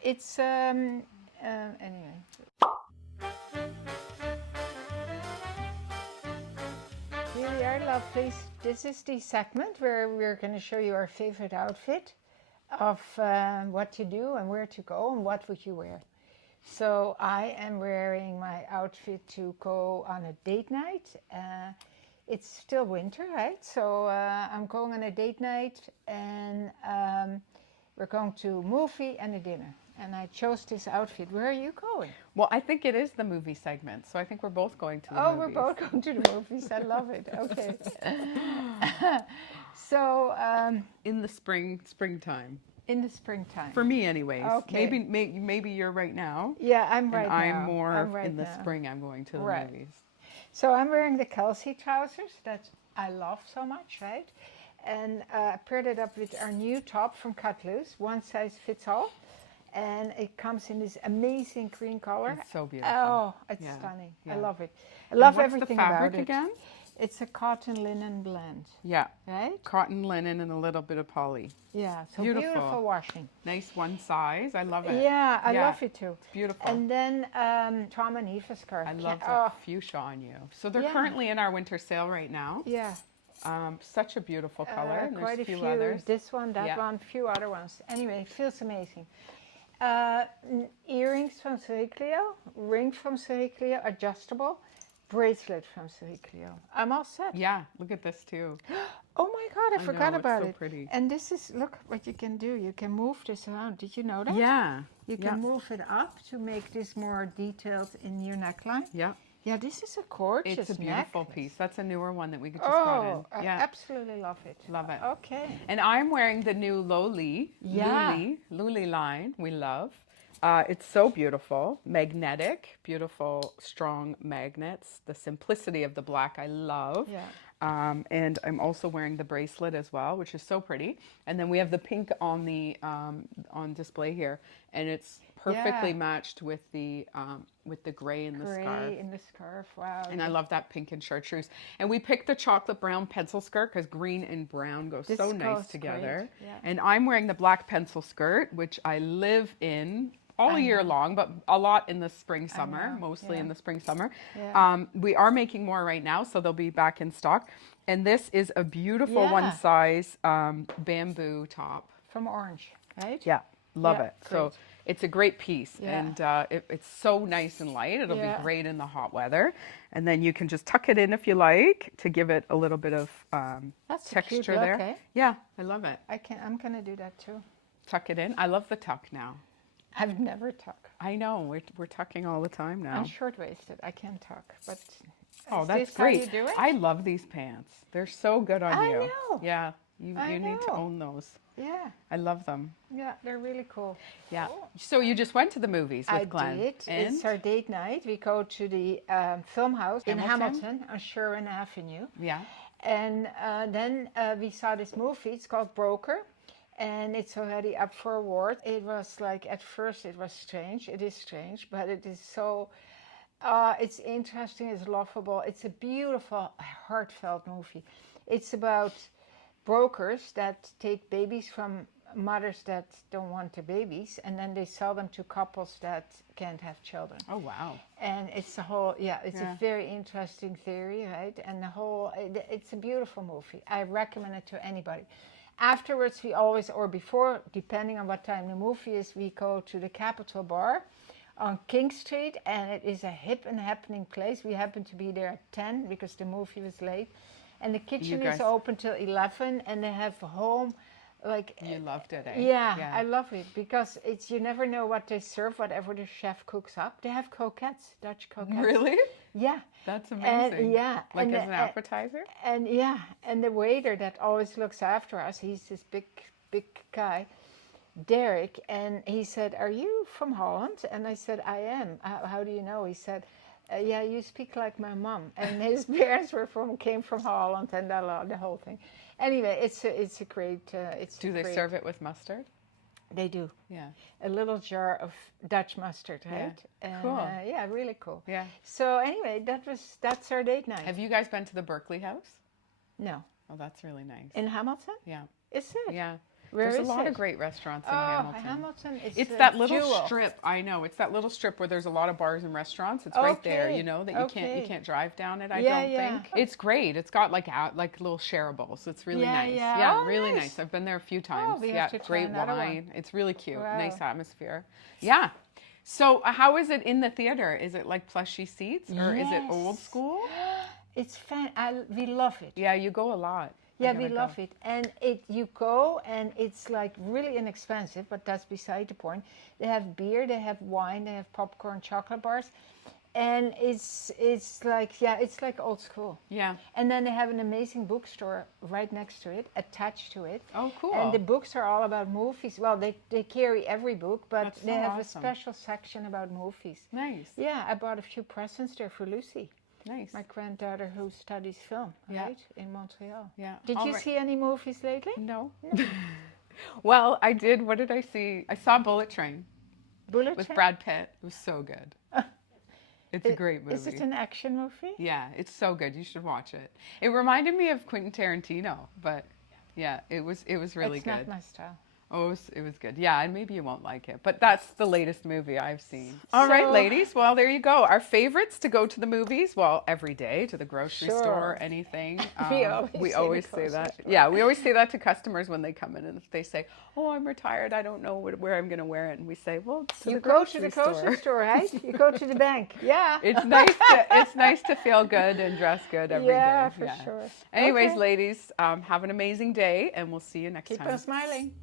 It's anyway. Here we are, lovelies. This is the segment where we're going to show you our favorite outfit of what to do and where to go and what would you wear. So I am wearing my outfit to go on a date night. It's still winter, right? So I'm going on a date night and we're going to a movie and a dinner. And I chose this outfit. Where are you going? Well, I think it is the movie segment, so I think we're both going to the movies. Oh, we're both going to the movies. I love it. Okay. So in the springtime. in the springtime. For me, anyways. Okay. Maybe you're right now. Yeah, I'm right and now. I'm more right in the now. spring. I'm going to the Right. movies. So I'm wearing the Kelsey Trousers that I love so much, right? And I paired it up with our new top from Catharines, one size fits all. And it comes in this amazing green color. It's so beautiful. Oh, it's Yeah, stunning. yeah. I love it. I love What's everything the fabric about it. again? It's a cotton linen blend, Yeah. right? Cotton, linen, and a little bit of poly. Yeah, so Beautiful. beautiful washing. Nice one size. I love it. Yeah, I Yeah. love it too. It's beautiful. And then Tom Eva skirt. I love Oh, that fuchsia on you. So they're Yeah. currently in our winter sale right now. yeah. Such a beautiful color. And Quite there's a a few few. others. This one, that Yeah. one, few other ones. Anyway, it feels amazing. Earrings from Seraglio, ring from Seraglio, adjustable, bracelet from Seraglio. I'm all set. Yeah, look at this too. Oh my God, I forgot know, it's about so it. pretty. And this is, look what you can do. You can move this around. Did you know that? Yeah. You can move it up to make this more detailed in your neckline. Yeah. Yeah, this is a gorgeous It's a beautiful necklace. piece. That's a newer one that we just got Oh, in. I Yeah. absolutely love it. Love it. Okay. And I'm wearing the new Looli. Yeah. Looli line. We love. It's so beautiful. Magnetic. Beautiful, strong magnets. The simplicity of the black I love. Yeah. And I'm also wearing the bracelet as well, which is so pretty. And then we have the pink on the on display here, and it's perfectly Yeah. matched with the gray in the Gray scarf. in the scarf. Wow. And I love that pink and chartreuse. And we picked the chocolate brown pencil skirt because green and brown go This so goes nice together. great, yeah. And I'm wearing the black pencil skirt, which I live in all I year know. long, but a lot in the spring, summer, know, mostly yeah. in the spring, summer. Yeah. We are making more right now, so they'll be back in stock. And this is a beautiful Yeah. one size bamboo top. From Orange, right? Yeah, love Yeah, it. So great. it's a great piece, Yeah. and it's so nice and light. It'll Yeah. be great in the hot weather. And then you can just tuck it in if you like to give it a little bit of That's a texture cute look, there. eh? Yeah, I love it. I'm gonna do that too. Tuck it in. I love the tuck now. I've never tucked. I know we're tucking all the time now. I'm short-waisted. I can tuck, but Oh, is that's this how great. you do it? I love these pants. They're so good on I you. know. Yeah, you I need to know. own those. Yeah, I love them. yeah, they're really cool. Yeah. So you just went to the movies with I Glenn. did. And It's our date night. We go to the film house in Hamilton? Hamilton on Sherwin Avenue. yeah. And then we saw this movie. It's called Broker. And it's already up for award. It was like, at first it was strange. It is strange, but it is so, it's interesting, it's lovable. It's a beautiful, heartfelt movie. It's about brokers that take babies from mothers that don't want the babies, and then they sell them to couples that can't have children. Oh wow. And it's the whole, it's Yeah. a very interesting theory, right? And the whole, it's a beautiful movie. I recommend it to anybody. Afterwards, we always, or before, depending on what time the movie is, we go to the Capitol Bar on King Street, and it is a hip and happening place. We happened to be there at 10 because the movie was late. And the kitchen is guys- open till 11, and they have a home, like... You loved it, eh? Yeah, I love it because it's, you never know what they serve, whatever the chef cooks up. They have croquettes, Dutch croquettes. Really? Yeah. That's And, amazing. yeah. Like and as an appetizer? And yeah, and the waiter that always looks after us, he's this big guy, Derek, and he said, "Are you from Holland?" And I said, "I am." How do you know? He said, "Yeah, you speak like my mom." And his parents came from Holland, and the whole thing. Anyway, it's a great. Do they serve it with mustard? They do. Yeah. A little jar of Dutch mustard, right? And, Cool. yeah, really cool. Yeah. So anyway, that's our date night. Have you guys been to the Berkeley House? No, Oh, that's really nice. in Hamilton. Yeah. Is it? Yeah. Where There's is a lot it? of great restaurants in Oh, Hamilton. Hamilton. It's a that little jewel. strip. I know. It's that little strip where there's a lot of bars and restaurants. It's right there. Okay, You know that you okay. can't drive down it. I Yeah, don't yeah. think it's great. It's got like little shareables. It's really Yeah, nice. yeah. Yeah, Oh, really nice. nice. I've been there a few times. we have Yeah, to try great another one. wine. It's really cute. Wow. Nice atmosphere. Yeah. So how is it in the theater? Is it like plushy seats or is it old Yes. school? It's fan. We love it. Yeah, you go a lot. Yeah, I we gotta love go. it. And you go and it's like really inexpensive, but that's beside the point. They have beer, they have wine, they have popcorn, chocolate bars. And it's like, yeah, it's like old school. Yeah. And then they have an amazing bookstore right next to it, attached to it. Oh, cool. And the books are all about movies. Well, they carry every book, but That's they so have a awesome. special section about movies. Nice. Yeah, I bought a few presents there for Lucy, Nice. my granddaughter who studies film, Yeah. right, in Montreal. Yeah. Did All you right. see any movies lately? No. Well, I did. What did I see? I saw Bullet Train Bullet with Train? Brad Pitt. It was so good. It's a great movie. Is it an action movie? Yeah, it's so good. You should watch it. It reminded me of Quentin Tarantino, but yeah, it was really It's good. not my style. Oh, it was good. Yeah, and maybe you won't like it, but that's the latest movie I've seen. All right, So- ladies. Well, there you go. Our favorites to go to the movies. Well, every day to the grocery Sure. store, anything. We We always say the always say grocery that. store. Yeah, we always say that to customers when they come in and they say, "Oh, I'm retired. I don't know where I'm going to wear it." And we say, "Well, to You the go to grocery the store." grocery store, right? You go to the bank. Yeah. It's nice to feel good and dress good every day. Yeah, for sure. Anyways, Okay. ladies, have an amazing day, and we'll see you next Keep time. on smiling.